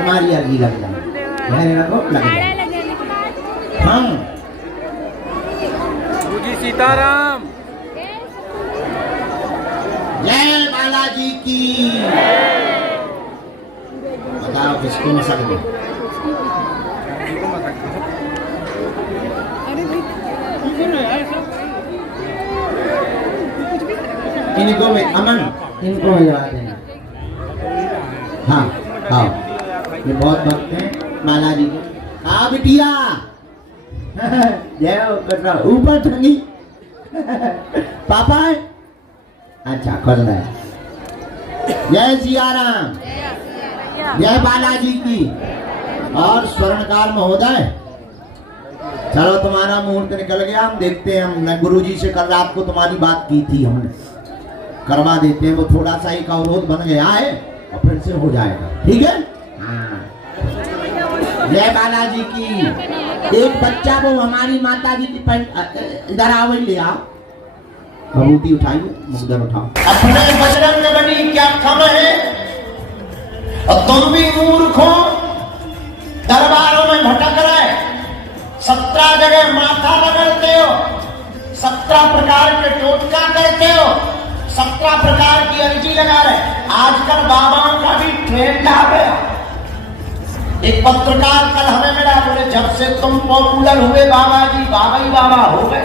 तुम्हारी अर्जी लग जाए रखो लग जाए। हाँ जी सीताराम। जय बालाजी की। बताओ किसको मसक दो। इनको में अमन इनको भिजवा देना। हाँ हाँ ये बहुत भक्त हैं बालाजी के। हाँ बिटिया जय हो ऊपर ठंडी पापा है अच्छा खुश रहे। जय सिया राम। जय बालाजी की। और स्वर्णकार महोदय चलो तुम्हारा मुहूर्त निकल गया। हम देखते हैं हम गुरुजी से कल रात को तुम्हारी बात की थी हमने करवा देते हैं। वो थोड़ा सा एक अवरोध बन गया है और फिर से हो जाएगा ठीक है। हाँ जय बालाजी की। एक बच्चा वो हमारी माता जी की दरावल ले आओ भभूति उठाइए मुद्दर उठाओ। अपने बजरंग बली क्या कम है और तुम भी मूर्ख हो। दरबारों में भटक रहे 17 जगह माथा रगड़ते हो 17 प्रकार के टोटका करते हो 17 प्रकार की अर्जी लगा रहे। आजकल बाबाओं का भी ट्रेंड आ गया। एक पत्रकार कल हमें मिला बोले जब से तुम पॉपुलर हुए बाबा जी बाबा ही बाबा हो गए।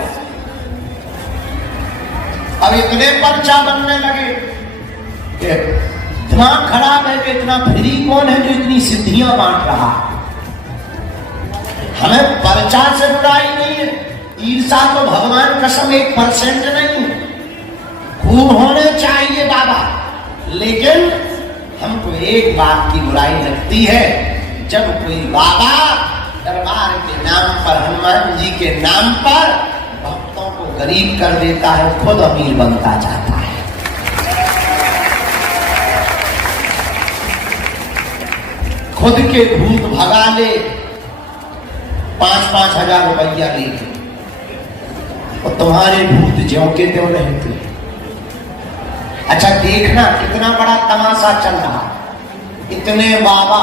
अब इतने पर्चा बनने लगे कि इतना खराब है कि इतना फ्री कौन है जो इतनी सिद्धियां बांट रहा। हमें पर्चा से बुराई नहीं है। ईर्षा तो भगवान कसम 1% नहीं है। खूब होने चाहिए बाबा। लेकिन हमको एक बात की बुराई लगती है जब कोई बाबा दरबार के नाम पर हनुमान जी के नाम पर भक्तों को गरीब कर देता है खुद अमीर बनता जाता है। खुद के भूत भगा ले 5-5 हजार रुपया लेके और तुम्हारे भूत ज्यों के त्यों रहते। अच्छा देखना कितना बड़ा तमाशा चल रहा। इतने बाबा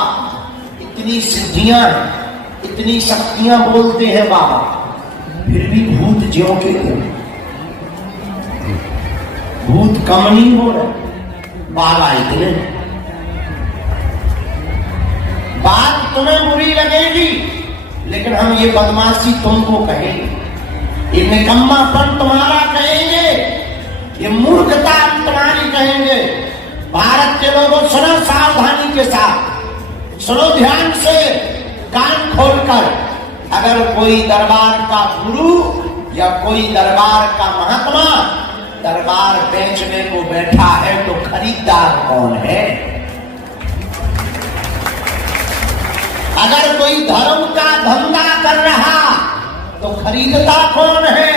इतनी सिद्धियां इतनी शक्तियां बोलते हैं बाबा फिर भी भूत ज्यों के त्यों। भूत कम नहीं हो रहे बाबा इतने। बात तुम्हें बुरी लगेगी लेकिन हम ये बदमाशी तुमको कहेंगे। ये निकम्मापन तुम्हारा कहेंगे। ये मूर्खता तुम्हारी कहेंगे। भारत के लोगों सुनो सावधानी के साथ सुनो ध्यान से कान खोलकर। अगर कोई दरबार का गुरु या कोई दरबार का महात्मा दरबार बेचने को बैठा है तो खरीदार कौन है। अगर कोई धर्म का धंधा कर रहा तो खरीदता कौन है।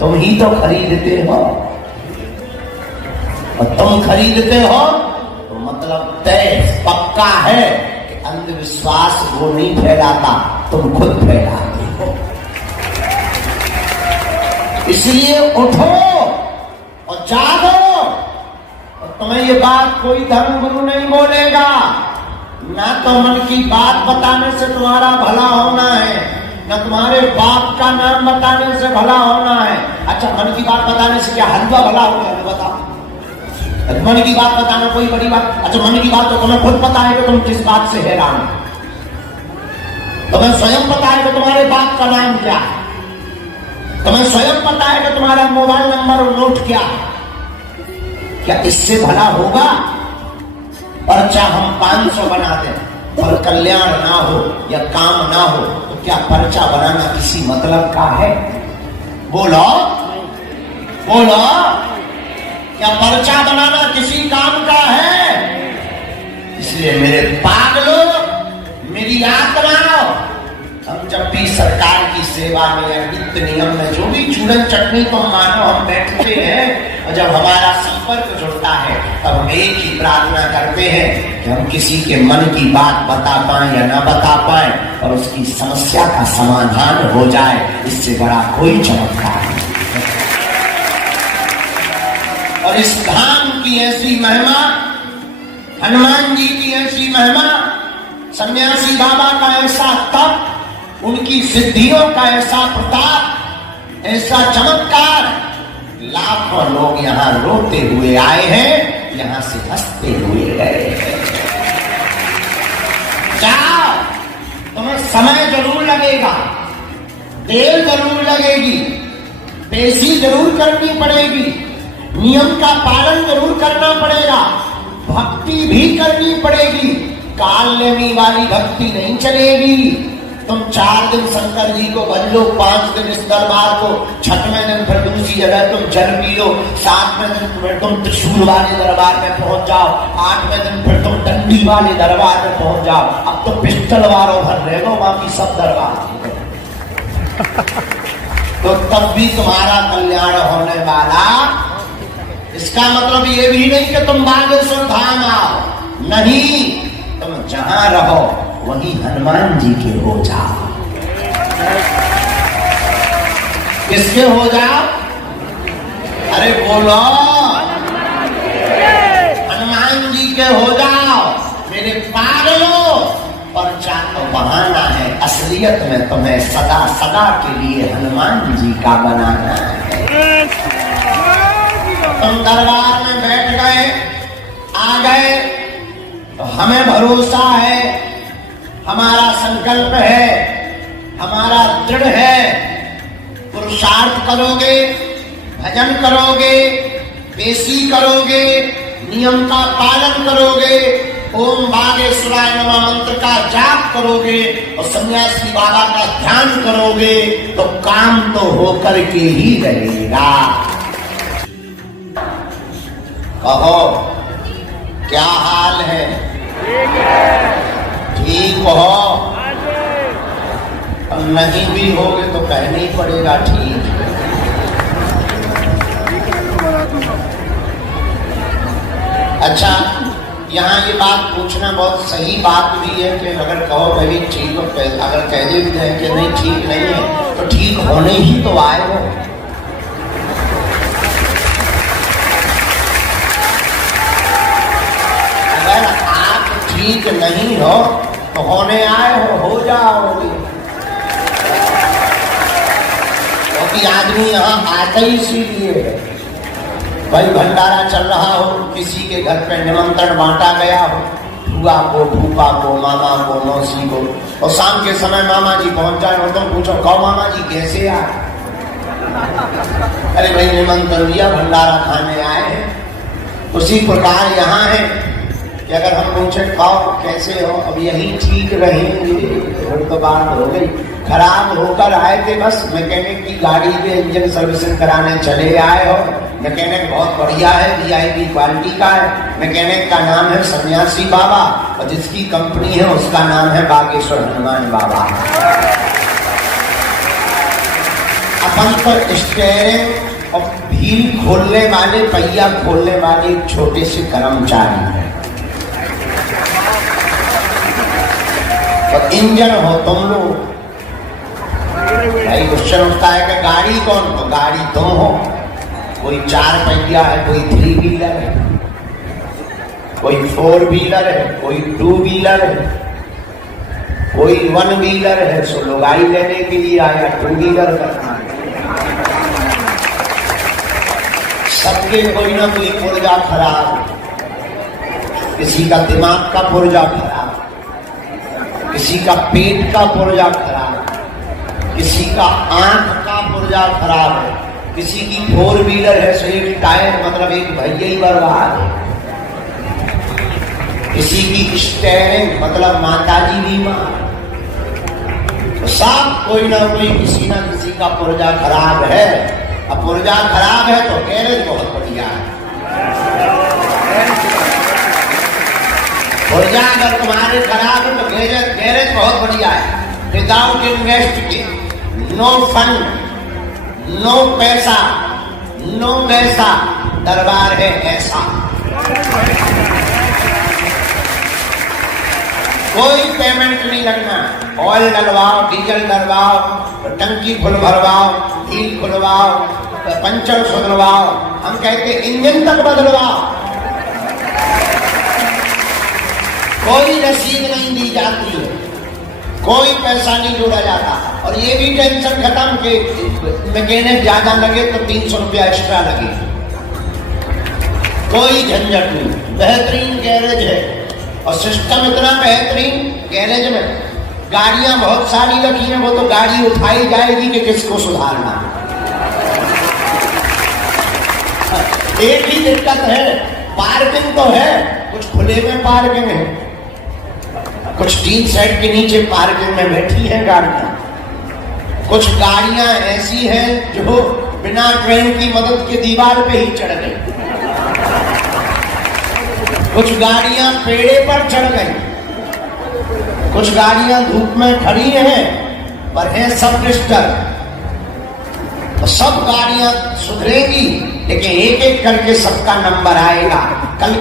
तुम ही तो खरीदते हो और तुम खरीदते हो तो मतलब तय पक्का है कि अंधविश्वास वो नहीं फैलाता तुम खुद फैलाते हो। इसलिए उठो और जागो। और तुम्हें ये बात कोई धर्म गुरु नहीं बोलेगा। ना तो मन की बात बताने से तुम्हारा भला होना है न तुम्हारे बाप का नाम बताने से भला होना है। अच्छा मन की बात बताने से क्या हलवा भला होगा बताओ। मन की बात बताना कोई बड़ी बात। अच्छा मन की बात तो तुम्हें खुद पता है कि तुम किस बात से हैरान हो। तुम्हें स्वयं पता है कि तुम्हारे बाप का नाम क्या है। तुम्हें स्वयं पता है कि तुम्हारा मोबाइल नंबर और नोट क्या है। क्या इससे भला होगा। पर्चा हम 500 बना दें और कल्याण ना हो या काम ना हो तो क्या पर्चा बनाना किसी मतलब का है। बोलो बोलो क्या पर्चा बनाना किसी काम का है। इसलिए मेरे पागलों मेरी आत्मा हम जब भी सरकार की सेवा में या वित्त नियम में जो भी चूरन चटनी को मानो हम बैठते हैं और जब हमारा संपर्क जुड़ता है तब हम एक ही प्रार्थना करते हैं कि हम किसी के मन की बात बता पाए या ना बता पाए और उसकी समस्या का समाधान हो जाए। इससे बड़ा कोई चमत्कार नहीं। और इस धाम की ऐसी महिमा हनुमान जी की ऐसी महिमा, सन्यासी बाबा का ऐसा तप, उनकी सिद्धियों का ऐसा प्रताप, ऐसा चमत्कार, लाखों लोग यहाँ रोते हुए आए हैं, यहाँ से हंसते हुए गए हैं। जाओ, तुम्हें समय जरूर लगेगा, देर जरूर लगेगी, पेशी जरूर करनी पड़ेगी, नियम का पालन जरूर करना पड़ेगा, भक्ति भी करनी पड़ेगी। काल लेनी वाली भक्ति नहीं चलेगी। तुम 4 दिन शंकर जी को भज लो, 5 दिन इस दरबार को, 6वें दिन फिर दूसरी जगह तुम जल पी लो, 7वें दिन फिर तुम त्रिशूल वाले दरबार में पहुंच जाओ, 8वें दिन फिर तुम डंडी वाले दरबार में पहुंच जाओ। अब तो पिस्टल वालों भर रह लो, बाकी सब दरबार तो तब भी तुम्हारा कल्याण होने वाला। इसका मतलब ये भी नहीं कि तुम बागेश्वर धाम आओ, नहीं, तुम जहां रहो वहीं हनुमान जी के हो जाओ। किसके हो जाओ? अरे बोलो, हनुमान जी के हो जाओ मेरे पागलों। पर्चा तो बहाना है, असलियत में तुम्हें सदा सदा के लिए हनुमान जी का बनाना है। तुम दरबार में बैठ गए, आ गए, तो हमें भरोसा है, हमारा संकल्प है, हमारा दृढ़ है, पुरुषार्थ करोगे, भजन करोगे, पेशी करोगे, नियम का पालन करोगे, ओम बागेश्वराय नमः मंत्र का जाप करोगे और सन्यासी बाबा का ध्यान करोगे तो काम तो होकर के ही रहेगा। कहो क्या हाल है? ठीक हो? नहीं भी होगे तो कहना ही पड़ेगा ठीक। अच्छा, यहाँ ये बात पूछना बहुत सही बात भी है कि अगर कहो भाई ठीक हो, अगर कह दे भी है कि नहीं ठीक नहीं है तो ठीक होने ही तो आए हो। अगर आप ठीक नहीं हो तो होने आए हो जाओगे। क्योंकि आदमी यहाँ आता ही इसीलिए है, भाई भंडारा चल रहा हो, किसी के घर पे निमंत्रण बांटा गया हो, बुआ को, फूफा को, मामा को, मौसी को, और शाम के समय मामा जी पहुंच जाए और तुम पूछो कहो मामा जी कैसे आए? अरे भाई निमंत्रण दिया, भंडारा खाने आए हैं। उसी प्रकार यहाँ है कि अगर हम पूछे कहो कैसे हो, अब यही ठीक रहेंगे तो बात हो गई। खराब होकर आए थे, बस मैकेनिक की गाड़ी के इंजन सर्विसिंग कराने चले आए हो। मैकेनिक बहुत बढ़िया है, वीआईपी क्वालिटी का है। मैकेनिक का नाम है सन्यासी बाबा और जिसकी कंपनी है उसका नाम है बागेश्वर हनुमान बाबा। अपन पर स्टीयरिंग और व्हील खोलने वाले, पहिया खोलने वाले एक छोटे से कर्मचारी है और इंजन हो तुम लोग। भाई क्वेश्चन उठता है कि गाड़ी कौन? तो गाड़ी तुम हो। कोई 4 पहिया है, कोई 3 व्हीलर है, कोई 4 व्हीलर है, कोई 2 व्हीलर है, कोई 1 व्हीलर है। सो लुगाई लेने के लिए आया 2 व्हीलर करना है। सबके कोई ना कोई पुर्जा खराब, किसी का दिमाग का पुर्जा खराब, किसी का पेट का पुर्जा खराब, किसी का आंख का पुर्जा खराब है, किसी की 4 व्हीलर है, सो एक टायर मतलब एक भैया ही बर्बाद है, किसी की स्टीयरिंग मतलब माताजी बीमार। तो सब कोई ना कोई किसी ना किसी का पुर्जा खराब है। अब पुर्जा खराब है तो गैरेज बहुत बढ़िया है। पुर्जा अगर तुम्हारे खराब है तो गैरेज बहुत बढ़िया है। Without investing, no fund, no पैसा, नो पैसा, दरबार है ऐसा। कोई पेमेंट नहीं लगना। ऑयल डलवाओ, डीजल डलवाओ, टंकी फुल भरवाओ, व्हील खुलवाओ, पंचर सुधरवाओ, हम कहते इंजन तक बदलवाओ। कोई रसीद नहीं दी जाती है, कोई पैसा नहीं जोड़ा जाता। और ये भी टेंशन खत्म कि मैकेनिक ज्यादा लगे तो 300 रुपया एक्स्ट्रा लगे, कोई झंझट नहीं। बेहतरीन गैरेज है और सिस्टम इतना बेहतरीन, गैरेज में गाड़ियां बहुत सारी रखी हैं, वो तो गाड़ी उठाई जाएगी कि किसको सुधारना। एक ही दिक्कत है, पार्किंग तो है, कुछ खुले में पार्किंग है, कुछ टीन सेट के नीचे पार्किंग में बैठी है गाड़ियां। कुछ गाड़ियां ऐसी हैं जो बिना ट्रेन की मदद के दीवार पे ही चढ़ गई, कुछ गाड़ियां पेड़े पर चढ़ गई, कुछ गाड़ियां धूप में खड़ी हैं पर हैं सब डिस्टर्ब। तो सब गाड़ियां सुधरेगी, लेकिन एक एक करके सबका नंबर आएगा। कल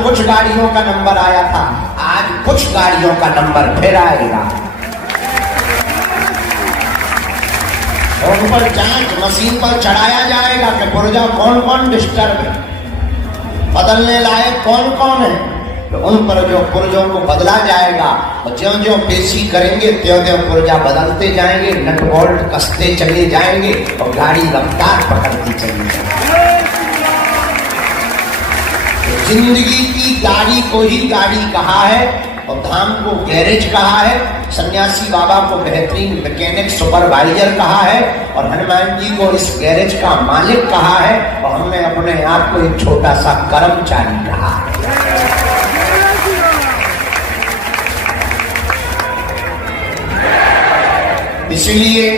कुछ गाड़ियों का नंबर आया था, आज कुछ गाड़ियों का नंबर फिर आएगा। उन पर जांच मशीन पर चढ़ाया जाएगा कि पुर्जा कौन कौन डिस्टर्ब है, बदलने लायक कौन कौन है। तो उन पर जो पुर्जों को बदला जाएगा और ज्यों ज्यों पेशी करेंगे त्यों त्यों पुर्जा बदलते जाएंगे, नट बोल्ट कसते चले जाएंगे और गाड़ी रफ्तार पकड़ती चली जाएगी। जिंदगी की गाड़ी को ही गाड़ी कहा है और धाम को गैरेज कहा है, सन्यासी बाबा को बेहतरीन मैकेनिक सुपरवाइजर कहा है और हनुमान जी को इस गैरेज का मालिक कहा है और हमने अपने आप को एक छोटा सा कर्मचारी कहा है। इसलिए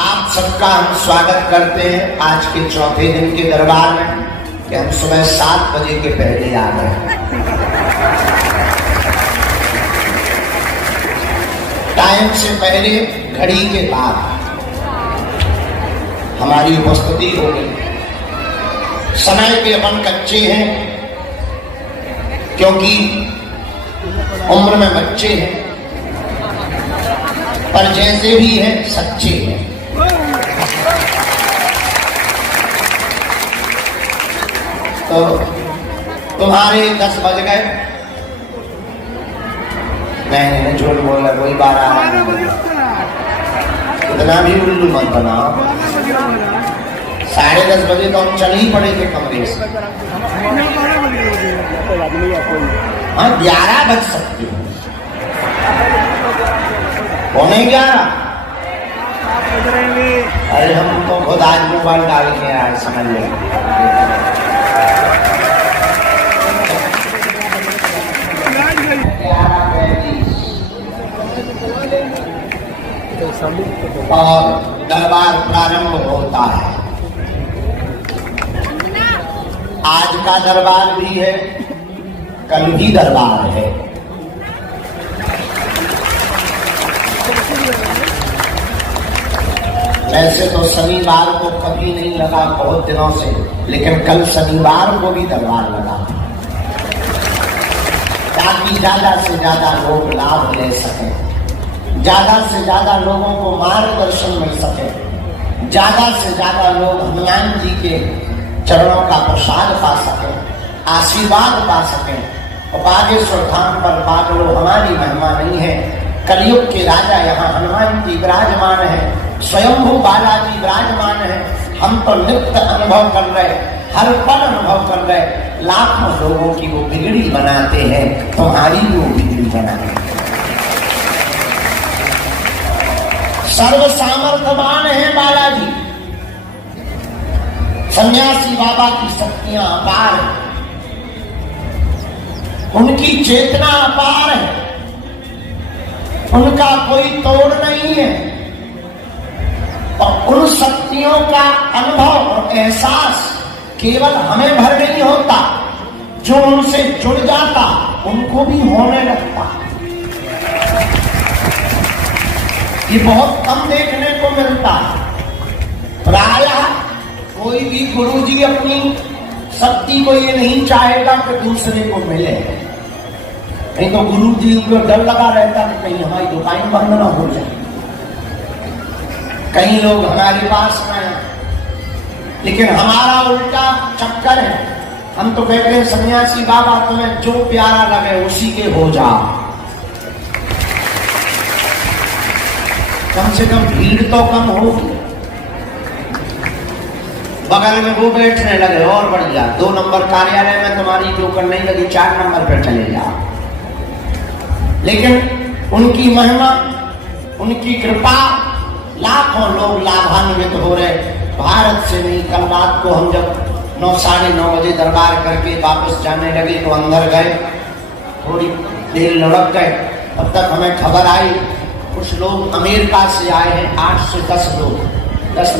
आप सबका हम स्वागत करते हैं आज के चौथे दिन के दरबार में कि हम सुबह 7 बजे के पहले आ गए। टाइम से पहले घड़ी के बाद हमारी उपस्थिति हो गई। समय के अपन कच्चे हैं क्योंकि उम्र में बच्चे हैं, पर जैसे भी हैं सच्चे हैं। तो तुम्हारे 10 बज गए, नहीं झूठ बोल रहा, कोई बार आ रहा है, इतना भी उल्लू मत बनाओ। 10:30 बजे तो हम चल ही पड़े थे कमरे से। हाँ 11 बज सकते हो, 11:15। अरे हम तो खुद आज मोबाइल डाल के आए, समझ लो। और दरबार प्रारंभ होता है। आज का दरबार भी है, कल भी दरबार है। वैसे तो शनिवार को कभी नहीं लगा बहुत दिनों से, लेकिन कल शनिवार को भी दरबार लगा ताकि ज्यादा से ज्यादा लोग लाभ ले सकें, ज्यादा से ज्यादा लोगों को मार्गदर्शन मिल सके, ज्यादा से ज्यादा लोग हनुमान जी के चरणों का प्रसाद पा सके, आशीर्वाद पा सके। और बागेश्वर धाम पर पागलो हमारी महिमा नहीं है, कलयुग के राजा यहाँ हनुमान जी विराजमान है, स्वयंभू बालाजी विराजमान है। हम तो नित्य अनुभव कर रहे, हर पल अनुभव कर रहे, लाखों लोगों की वो बिगड़ी बनाते हैं, तुम्हारी भी वो बिगड़ी बनाते हैं। सर्व सामर्थ्यवान है बालाजी, सन्यासी बाबा की शक्तियां अपार है, उनकी चेतना अपार है, उनका कोई तोड़ नहीं है। और उन शक्तियों का अनुभव और एहसास केवल हमें भर नहीं होता, जो उनसे जुड़ जाता उनको भी होने लगता। ये बहुत कम देखने को मिलता है। प्रायः कोई भी गुरुजी अपनी शक्ति को ये नहीं चाहेगा कि दूसरे को मिले, नहीं तो गुरुजी को डर लगा रहता कि कहीं हमारी दुकान बंद ना हो जाए, कई लोग हमारे पास आए। लेकिन हमारा उल्टा चक्कर है, हम तो कहते हैं सन्यासी बाबा तुम्हें जो प्यारा लगे उसी के हो जाओ। कम से कम भीड़ तो कम होगी। बगल में वो बैठने लगे और बढ़िया, 2 नंबर कार्यालय में तुम्हारी टोकन नहीं लगी, 4 नंबर पर चले जाओ। लेकिन उनकी महिमा, उनकी कृपा, लाखों लोग लाभान्वित हो रहे। भारत से नहीं, कल रात को हम जब 9 साढ़े 9 बजे दरबार करके वापस जाने लगे तो अंदर गए, थोड़ी देर लुढ़क गए, तब तक हमें खबर आई कुछ लोग अमेरिका से आए हैं, 8 से 10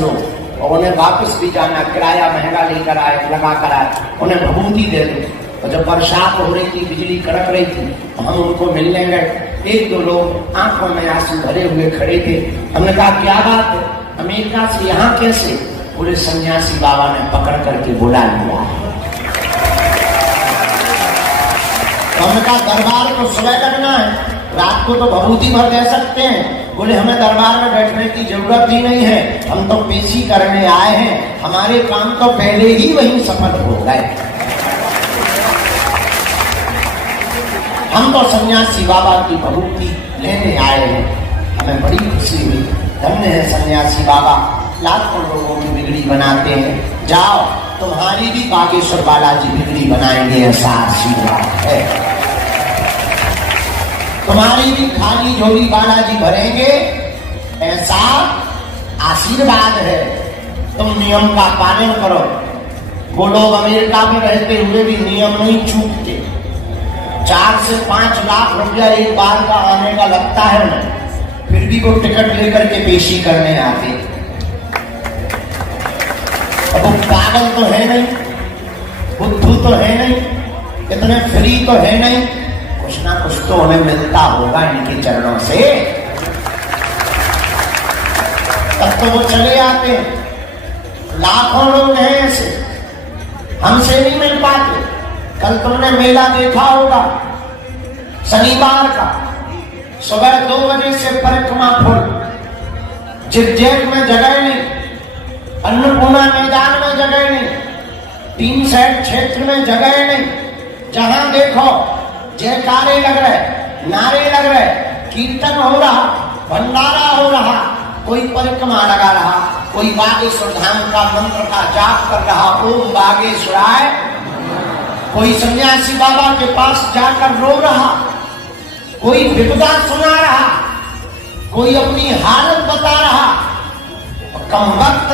लोग, और उन्हें वापस भी जाना, किराया महंगा लेकर आए, लगा कर आए, उन्हें भभूति दे दो। और जब बरसात हो रही थी, बिजली कड़क रही थी, तो हम उनको मिलने गए। 1-2 लोग आंखों में आंसू भरे हुए खड़े थे। हमने कहा क्या बात है, अमेरिका से यहाँ कैसे? पूरे सन्यासी बाबा ने पकड़ करके बुला लिया। तो हमने कहा दरबार को सुबह करना है, रात को तो भभूति भर दे सकते हैं। बोले हमें दरबार में बैठने की जरूरत ही नहीं है, हम तो पेशी करने आए हैं, हमारे काम तो पहले ही वहीं सफल हो गए। हम तो सन्यासी बाबा की भभूति लेने आए हैं। हमें बड़ी खुशी हुई, धन्य है सन्यासी बाबा, लाखों लोगों की बिगड़ी बनाते हैं। जाओ, तुम्हारी भी बागेश्वर बालाजी बिगड़ी बनाएंगे, ऐसा आशीर्वाद है। तुम्हारी भी खाली झोली बालाजी भरेंगे, ऐसा आशीर्वाद है। तुम नियम का पालन करो। वो लोग अमेरिका में रहते हुए भी नियम नहीं चूकते। 4 से 5 लाख रुपया एक बार का आने का लगता है उन्हें, फिर भी वो टिकट लेकर के पेशी करने आते। अब वो पागल तो है नहीं, बुद्धू तो है नहीं, इतने फ्री तो है नहीं, कुछ ना कुछ तो उन्हें मिलता होगा इनके चरणों से, तब तो वो चले आते हैं। लाखों लोग हैं ऐसे, हमसे नहीं मिल पाते। कल तुमने मेला देखा होगा, शनिवार का सुबह 2 बजे से परिक्रमा फुल, जिग में जगह नहीं, अन्नपूर्णा मैदान में जगह नहीं, 3 साइड क्षेत्र में जगह नहीं। जहां देखो जयकारे लग रहे, नारे लग रहे, कीर्तन हो रहा, भंडारा हो रहा, कोई परिक्रमा लगा रहा, कोई बागेश्वर धाम का मंत्र का जाप कर रहा, ओम बागेश्वराय। कोई सन्यासी बाबा के पास जाकर रो रहा, कोई विपदा सुना रहा, कोई अपनी हालत बता रहा। कम वक्त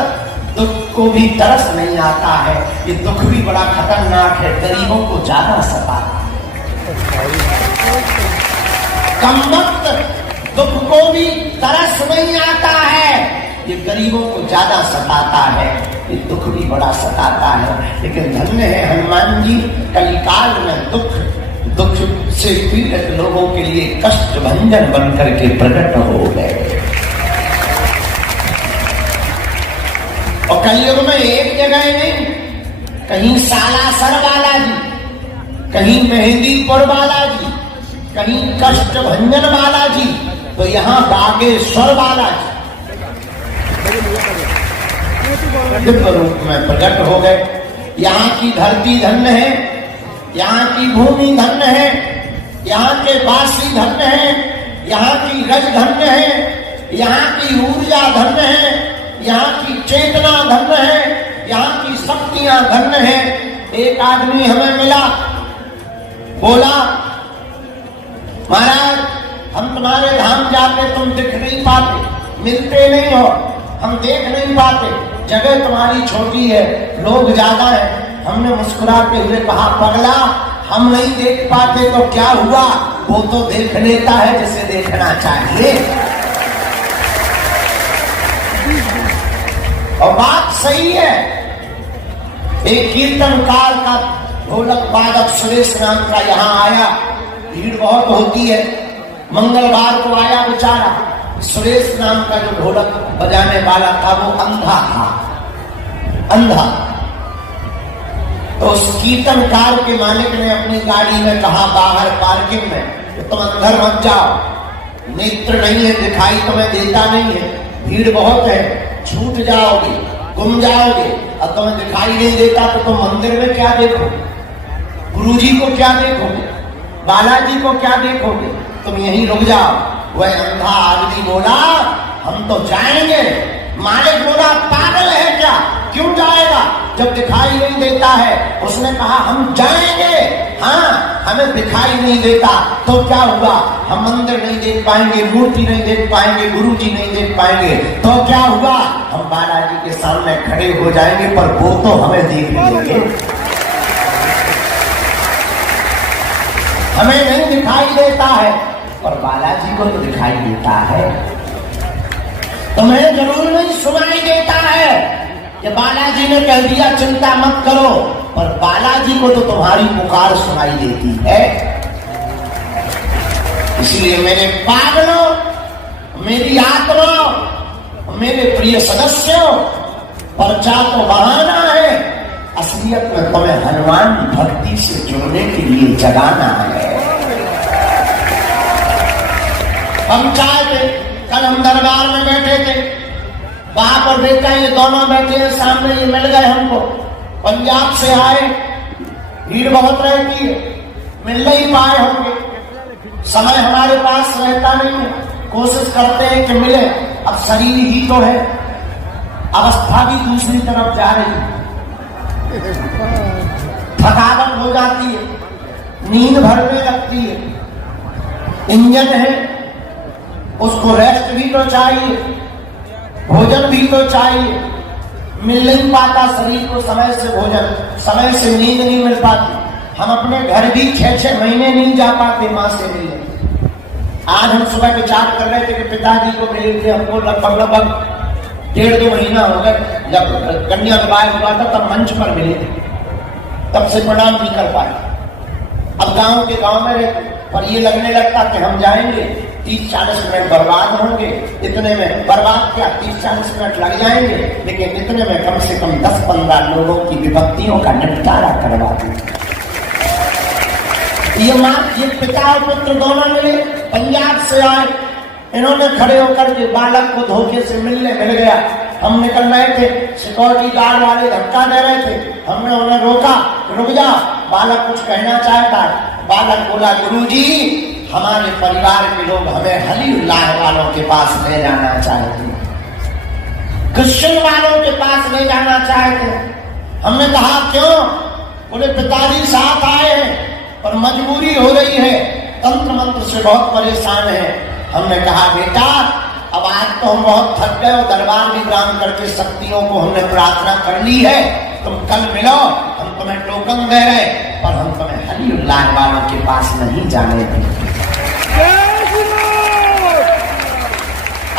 दुख को भी तरस नहीं आता है। ये दुख भी बड़ा खतरनाक है, गरीबों को ज्यादा सताता है। कम वक्त दुख को भी तरस नहीं आता है, ये गरीबों को ज्यादा सताता है, ये दुख भी बड़ा सताता है। लेकिन धन्य है हनुमान जी, कलिकाल में दुख से पीड़ित लोगों के लिए कष्ट भंजन बनकर के प्रकट हो गए। और कलयुग में एक जगह नहीं, कहीं सालासर बालाजी, कहीं मेहंदीपुर बालाजी, कहीं कष्ट भंजन बालाजी, तो यहाँ बागेश्वर बालाजी दिव्य रूप में प्रकट हो गए। यहाँ की धरती धन्य है, यहाँ की भूमि धन्य है, यहाँ के वासी धन्य है, यहाँ की रज धन्य है, यहाँ की ऊर्जा धन्य है, यहाँ की चेतना धन्य है, यहाँ की शक्तियां धन्य है। एक आदमी हमें मिला, बोला महाराज हम तुम्हारे धाम जाते, तुम दिख नहीं पाते, मिलते नहीं हो, हम देख नहीं पाते, जगह तुम्हारी छोटी है, लोग ज्यादा है। हमने मुस्कुराते हुए कहा पगला, हम नहीं देख पाते तो क्या हुआ, वो तो देख लेता है जिसे देखना चाहिए। और बात सही है। एक कीर्तनकार का ढोलक वादक सुरेश नाम का यहाँ आया, भीड़ बहुत होती है, मंगलवार को आया बेचारा। सुरेश नाम का जो ढोलक बजाने वाला था वो अंधा था, अंधा। तो उस कीर्तनकार के मालिक ने अपनी गाड़ी में कहा बाहर पार्किंग में, तो तुम अंदर मत जाओ, नेत्र नहीं है, दिखाई तुम्हें देता नहीं है, भीड़ बहुत है, छूट जाओगे, गुम जाओगे, और तुम्हें दिखाई नहीं देता तो तुम मंदिर में क्या देखो। गुरुजी को क्या देखोगे, बालाजी को क्या देखोगे, तुम यहीं रुक जाओ। वह अंधा आदमी बोला हम तो जाएंगे। मालिक बोला पागल है क्या, क्यों जाएगा जब दिखाई नहीं देता है। उसने कहा हम जाएंगे, हाँ हमें दिखाई नहीं देता तो क्या हुआ, हम मंदिर नहीं देख पाएंगे, मूर्ति नहीं देख पाएंगे, गुरुजी नहीं देख पाएंगे तो क्या हुआ, हम बालाजी के सामने खड़े हो जाएंगे पर वो तो हमें देख लेंगे। हमें नहीं दिखाई देता है पर बालाजी को तो दिखाई देता है। तुम्हें जरूर नहीं सुनाई देता है कि बालाजी ने कह दिया चिंता मत करो, पर बालाजी को तो तुम्हारी पुकार सुनाई देती है। इसलिए मेरे पागलों, मेरी आत्मा, मेरे प्रिय सदस्यों, पर्चा तो बहाना है, असलियत में तुम्हें हनुमान भक्ति से जुड़ने के लिए जगाना है। हम चाहते, कल हम दरबार में बैठे थे, वहां पर देखा ये दोनों बैठे हैं सामने, ये मिल गए हमको, पंजाब से आए, भीड़ बहुत रहती है, मिल नहीं पाए होंगे, समय हमारे पास रहता नहीं है, कोशिश करते हैं कि मिले, अब शरीर ही तो है, अवस्था भी दूसरी तरफ जा रही है, थकावट हो जाती है, नींद भरने लगती है, इंजन है उसको रेस्ट भी तो चाहिए, भोजन भी तो चाहिए, मिल नहीं पाता शरीर को समय से भोजन, समय से नींद नहीं मिल पाती। हम अपने घर भी 6-6 महीने नहीं जा पाते माँ से मिलने। आज हम सुबह विचार कर रहे थे कि पिताजी को मिले थे, हमको लगभग 1.5-2 महीना हो गए, जब कन्या विवाह हुआ था तब मंच पर मिले थे, तब से प्रणाम नहीं कर पाए। अब गांव के गांव में रहते, पर ये लगने लगता कि हम जाएंगे 30-40 मिनट बर्बाद होंगे, इतने में बर्बाद क्या 30-40 मिनट लग जाएंगे, लेकिन इतने में कम से कम 10-15 लोगों की विपत्तियों का निपटारा करवा देंगे। ये माँ, ये पिता और पुत्र दोनों मिले, पंजाब से आए, इन्होंने खड़े होकर के बालक को धोखे से मिलने मिल गया। हम निकल रहे थे, सिक्योरिटी गार्ड वाले धक्का दे रहे थे, हमने उन्हें रोका, रुक जा, बालक कुछ कहना चाहता है। बालक बोला गुरुजी हमारे परिवार के लोग हमें हलीउल्लाह वालों के पास ले जाना चाहते हैं, क्रिश्चियन वालों के पास ले जाना चाहते हैं। हमने कहा क्यों, बोले पिताजी साथ आए हैं पर मजबूरी हो रही है, तंत्र मंत्र से बहुत परेशान है। हमने कहा बेटा अब आज तो हम बहुत थक गए और दरबार विश्राम करके शक्तियों को हमने प्रार्थना कर ली है, तुम कल मिलो, हम तुम्हें टोकन दे रहे, पर हम तुम्हें हलीउल्लाह वालों के पास नहीं जाने देंगे।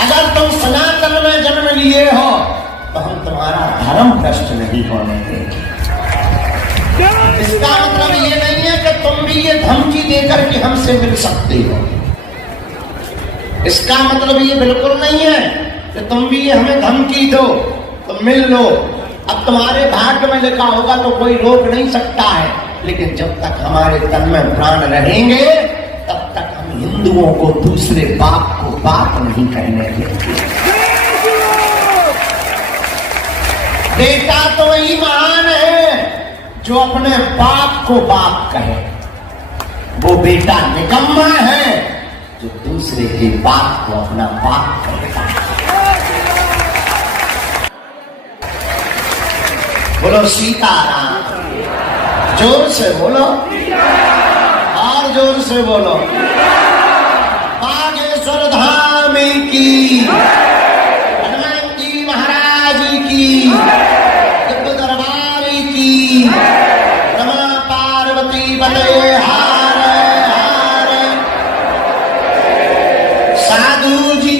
अगर तुम सनातन में जन्म लिए हो तो हम तुम्हारा धर्म भ्रष्ट नहीं होने देंगे। इसका मतलब ये नहीं है कि तुम भी ये धमकी देकर के हमसे मिल सकते हो, इसका मतलब ये बिल्कुल नहीं है कि तुम भी हमें धमकी दो तो मिल लो। अब तुम्हारे भाग्य में लिखा होगा तो कोई रोक नहीं सकता है, लेकिन जब तक हमारे तन में प्राण रहेंगे तब तक हम हिंदुओं को दूसरे बाप को बाप नहीं कहने देंगे। बेटा तो वही महान है जो अपने बाप को बाप कहे, वो बेटा निकम्मा है जो दूसरे के बाप को अपना बाप कहता है। बोलो सीताराम, जोर से बोलो और जोर से बोलो। बागेश्वर धाम की, हनुमान जी महाराज की, दिव्य दरबार की, रमा पार्वती बने हार हार। साधु जी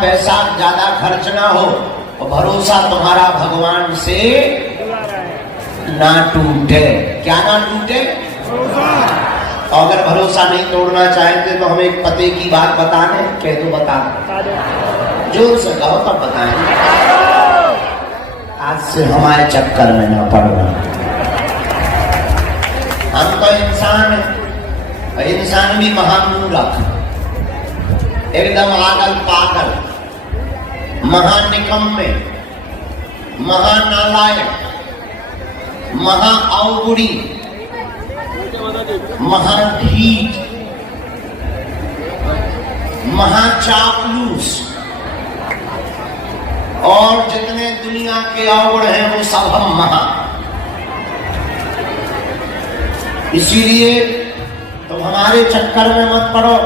पैसा ज्यादा खर्च ना हो और भरोसा तुम्हारा भगवान से ना टूटे। क्या ना टूटे? और अगर भरोसा नहीं तोड़ना चाहते तो हमें एक पते की बात बता दें। कह दो, बता दो, जोर से कहो तब बताएं। आज से हमारे चक्कर में ना पड़ना। हम तो इंसान हैं, इंसान भी महामूर्ख, एकदम आगल पागल, महानिकम्मे, महानालायक, महाअवगुणी, महाढीठ, महाचापलूस और जितने दुनिया के अवगुण हैं वो सब हम महा। इसीलिए तुम हमारे चक्कर में मत पड़ो,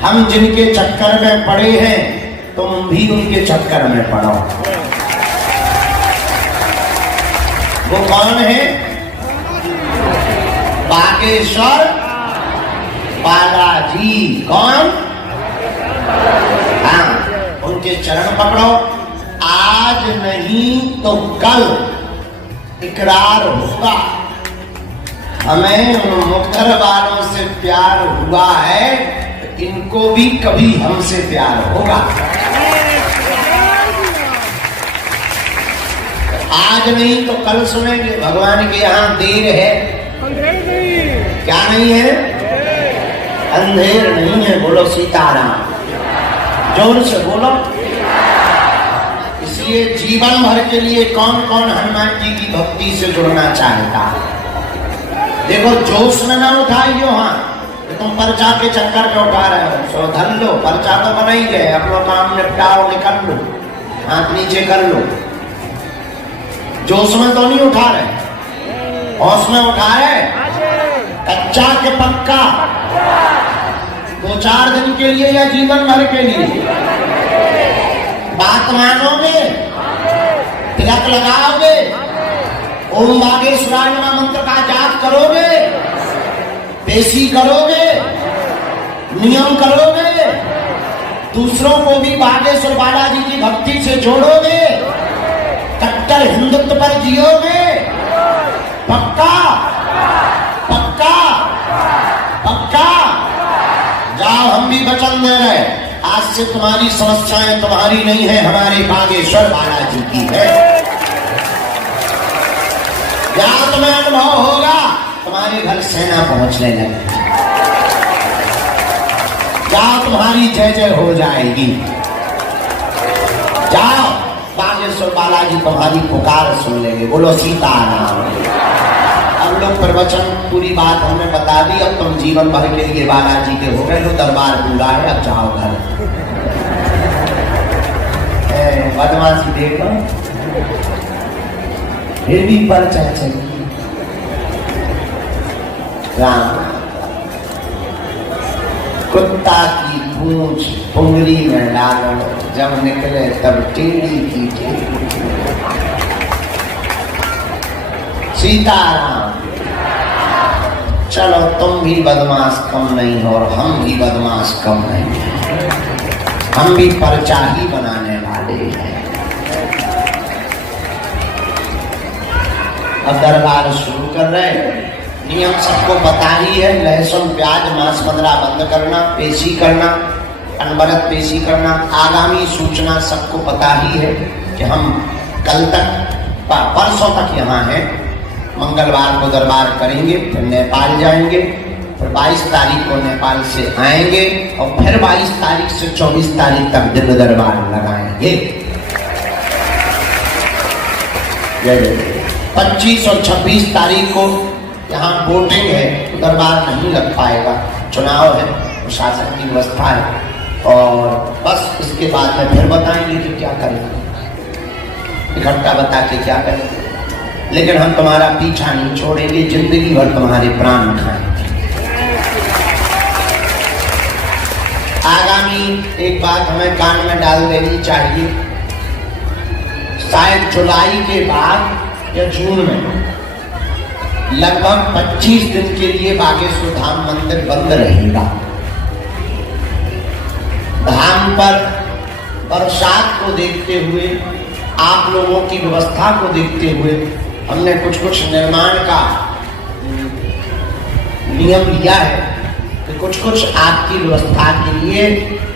हम जिनके चक्कर में पड़े हैं तुम भी उनके चक्कर में पड़ो। वो कौन है? बागेश्वर बालाजी। कौन? हाँ, उनके चरण पकड़ो। आज नहीं तो कल इकरार होगा, हमें उन मुक्तर वालों से प्यार हुआ है, इनको भी कभी हमसे प्यार होगा। आज नहीं तो कल सुनेंगे। भगवान के यहाँ देर है, क्या नहीं है? अंधेर नहीं है। बोलो सीताराम, जोर से बोलो। इसलिए जीवन भर के लिए कौन कौन हनुमान जी की भक्ति से जुड़ना चाहता है? देखो, जोश में ना उठाइयो। हाँ, तुम पर्चा के चक्कर में उठा रहे हो, सो धर लो, पर्चा तो बना ही गए, अपना काम निपटाओ, निकल लो, हाथ नीचे कर लो। जोश में तो नहीं उठा रहे, होश में उठा रहे, कच्चा के पक्का, 2-4 दिन के लिए या जीवन भर के लिए? बात मानोगे? तिलक लगाओगे? ओम बागेश्वराय नमः मंत्र का जाप करोगे? पेशी करोगे? नियम करोगे? दूसरों को भी बागेश्वर बालाजी की भक्ति से जोड़ोगे? कट्टर हिंदुत्व पर जियोगे? पक्का? पक्का? पक्का? जाओ, हम भी वचन दे रहे, आज से तुम्हारी समस्याएं तुम्हारी नहीं है, हमारे बागेश्वर बालाजी की है। क्या तुम्हें अनुभव होगा? तुम्हारे घर सेना पहुंचने लगे, क्या तुम्हारी जय जय हो जाएगी। जाओ, बागेश्वर बालाजी तुम्हारी पुकार सुन लेंगे। बोलो सीताराम। अब लोग प्रवचन पूरी बात हमने बता दी, अब तुम जीवन भर के लिए बालाजी के हो गए, तो दरबार पूरा है, अब जाओ घर। बदमाशी देखो, फिर भी पर्चा चाहिए। राम, कुत्ता की पूंछ पुंगली में डालो, जब निकले तब टेढ़ी की टेढ़ी। सीताराम। चलो, तुम भी बदमाश कम नहीं हो और हम भी बदमाश कम नहीं है, हम भी पर्चा ही बनाने वाले हैं। अब दरबार शुरू कर रहे हैं। नियम सबको पता ही है, लहसुन प्याज मांस मदिरा बंद करना, पेशी करना, अनवरत पेशी करना। आगामी सूचना सबको पता ही है कि हम कल तक, परसों तक यहाँ हैं, मंगलवार को दरबार करेंगे, फिर नेपाल जाएंगे, फिर 22 तारीख को नेपाल से आएंगे और फिर 22 तारीख से 24 तारीख तक दिव्य दरबार लगाएंगे। 25 और 26 तारीख को यहाँ वोटिंग है, तो दरबार नहीं लग पाएगा, चुनाव है, प्रशासन की व्यवस्था है, और बस इसके बाद में फिर बताएंगे कि क्या करेंगे, इकट्ठा बता के क्या करेंगे। लेकिन हम तुम्हारा पीछा नहीं छोड़ेंगे, जिंदगी भर तुम्हारे प्राण खाएंगे। आगामी एक बात हमें कान में डाल देनी चाहिए, शायद जुलाई के बाद या जून में लगभग 25 दिन के लिए बागेश्वर धाम मंदिर बंद रहेगा। धाम पर बरसात को देखते हुए, आप लोगों की व्यवस्था को देखते हुए हमने कुछ निर्माण का नियम लिया है कि कुछ आपकी व्यवस्था के लिए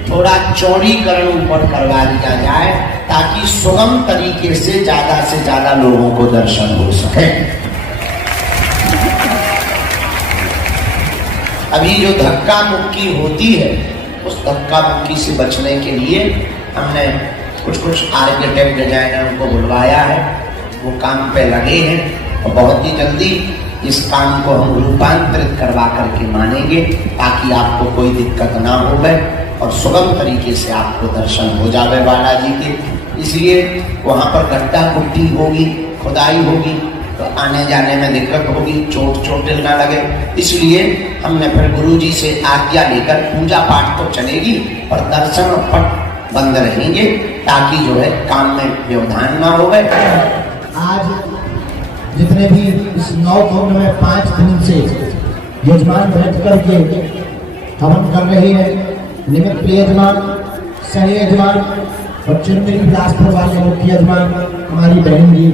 थोड़ा चौड़ीकरण ऊपर करवा दिया जाए, ताकि सुगम तरीके से ज्यादा लोगों को दर्शन हो सके। अभी जो धक्का मुक्की होती है उस धक्का मुक्की से बचने के लिए हमने कुछ आर्किटेक्ट डिजाइनर को बुलवाया है, वो काम पे लगे हैं और बहुत ही जल्दी इस काम को हम रूपांतरित करवा करके मानेंगे ताकि आपको कोई दिक्कत ना हो और सुगम तरीके से आपको दर्शन हो जावे बालाजी के। इसलिए वहाँ पर गड्ढा गुड्ढी होगी, खुदाई होगी तो आने जाने में दिक्कत होगी, चोट ना लगे। इसलिए हमने फिर गुरु जी से आज्ञा लेकर पूजा पाठ तो चलेगी और दर्शन और पट बंद रहेंगे ताकि जो है काम में व्यवधान ना हो। आज जितने भी इस 9 कुंभ में 5 दिन से यजमान बैठ करके हवन कर रहे हैं, निमित्त यजमान, सह यजमान और चिरमिरी बिलासपुर वाले मुख्य यजमान हमारी बहन जी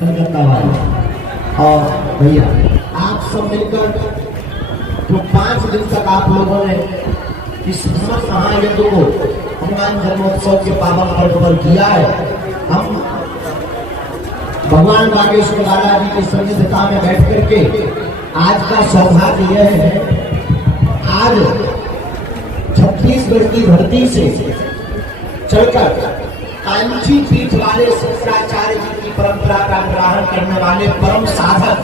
कलकत्ता वाले और भैया, आप सब मिलकर जो 5 दिन तक आप लोगों ने इस महायज्ञ को हनुमान जन्मोत्सव के पावन पर्व पर किया है, हम भगवान बागेश्वर बालाजी की सन्निधिता में बैठ करके आज का सौभाग्य यह है, आज छत्तीसगढ़ की धरती से चलकर कांची पीठ वाले शंकराचार्य जी की परंपरा का ग्रहण करने वाले परम साधक,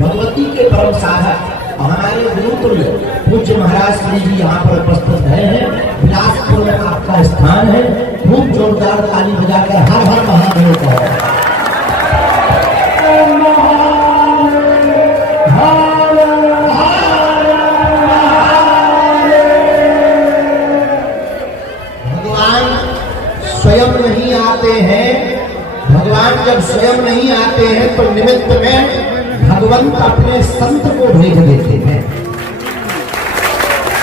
भगवती के परम साधक हमारे गुरुकुल पूज्य महाराज श्री जी यहाँ पर उपस्थित हैं। बिलासपुर में आपका स्थान है, खूब जोरदार ताली बजाकर हर हर महादेव का स्वयं नहीं आते हैं। भगवान जब स्वयं नहीं आते हैं तो निमित्त में भगवंत अपने संत को भेज देते हैं।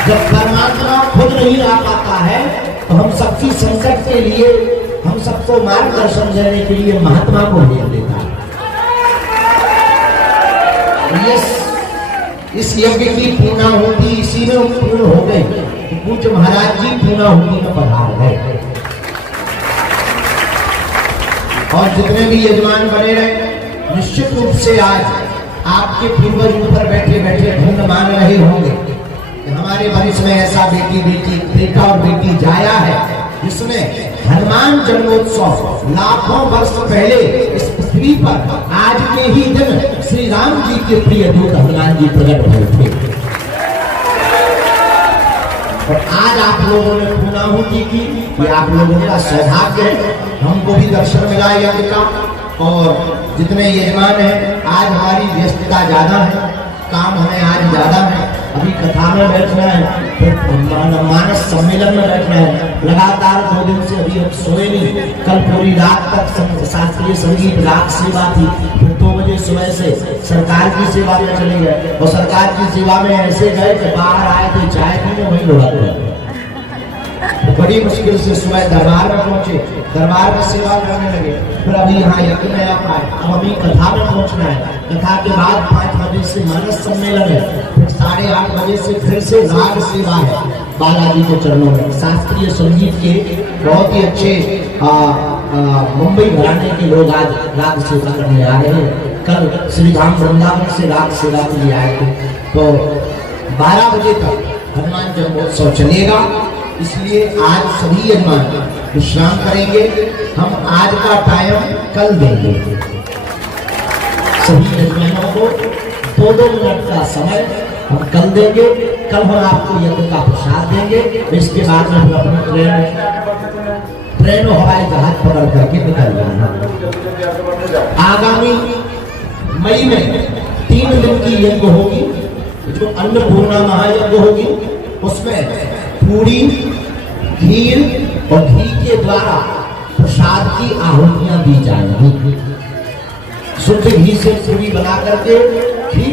जब परमात्मा खुद नहीं आ पाता है तो हम सबकी संकट के लिए, हम सबको मार्गदर्शन देने के लिए महात्मा को भेज देता है। इस यज्ञ की पूर्णाहुति इसी में पूर्ण हो गई। पूज्य महाराज जी पूर्णाहुति में पधार गए और जितने भी यजमान बने रहे, निश्चित रूप से आज आपके पूर्वज ऊपर बैठे बैठे धुन मान रहे होंगे कि हमारे वंश में ऐसा बेटा और बेटी जाया है जिसने हनुमान जन्मोत्सव लाखों वर्ष पहले इस पृथ्वी पर आज के ही दिन श्री राम जी के प्रिय दूत हनुमान जी प्रकट हुए थे। और आज आप लोगों ने पूर्णाहुति की, ये आप लोगों का सौभाग्य है। हमको भी दर्शन मिला यज्ञ का और जितने यजमान हैं, आज हमारी व्यस्तता ज्यादा है, काम हमें आज ज्यादा है। अभी कथा में बैठना है, फिर मानस सम्मेलन में बैठना है। लगातार 2 दिन से अभी हम सोए नहीं। कल पूरी रात तक शास्त्रीय संगीत राग सेवा थी, फिर 2 बजे सुबह से सरकार की सेवा में चले गए और सरकार की सेवा में ऐसे गए कि बाहर आए थे चाय पीने, वहीं लौटा गए। बड़ी मुश्किल से सुबह दरबार में पहुंचे, दरबार में सेवा करने लगे, फिर अभी यहाँ यज्ञ में आ पाए। अब अभी कथा में पहुंचना है। कथा के बाद 5 बजे से मानस सम्मेलन है, फिर 8:30 बजे से फिर से राग सेवा है बालाजी के चरणों में। शास्त्रीय संगीत के बहुत ही अच्छे मुंबई घराने के लोग आज राग सेवा करने आ रहे हैं। कल श्री धाम वृंदावन से राग सेवा के लिए आए थे। तो 12 बजे तक हनुमान जन्मोत्सव चलेगा, इसलिए आज सभी यजमान विश्राम करेंगे। हम आज का टाइम कल देंगे, सभी यजमानों को 2-2 मिनट का समय हम कल देंगे। कल हम आपको यज्ञ का प्रसाद देंगे। इसके बाद में हम अपने ट्रेन और हवाई जहाज पकड़ करके निकल जाएंगे। आगामी मई में 3 दिन की यज्ञ होगी, जो अन्नपूर्णा महायज्ञ होगी। उसमें पूरी, खीर और घी के द्वारा प्रसाद की आहुतियां दी जाएंगी। शुद्ध घी से पूरी बना करके खीर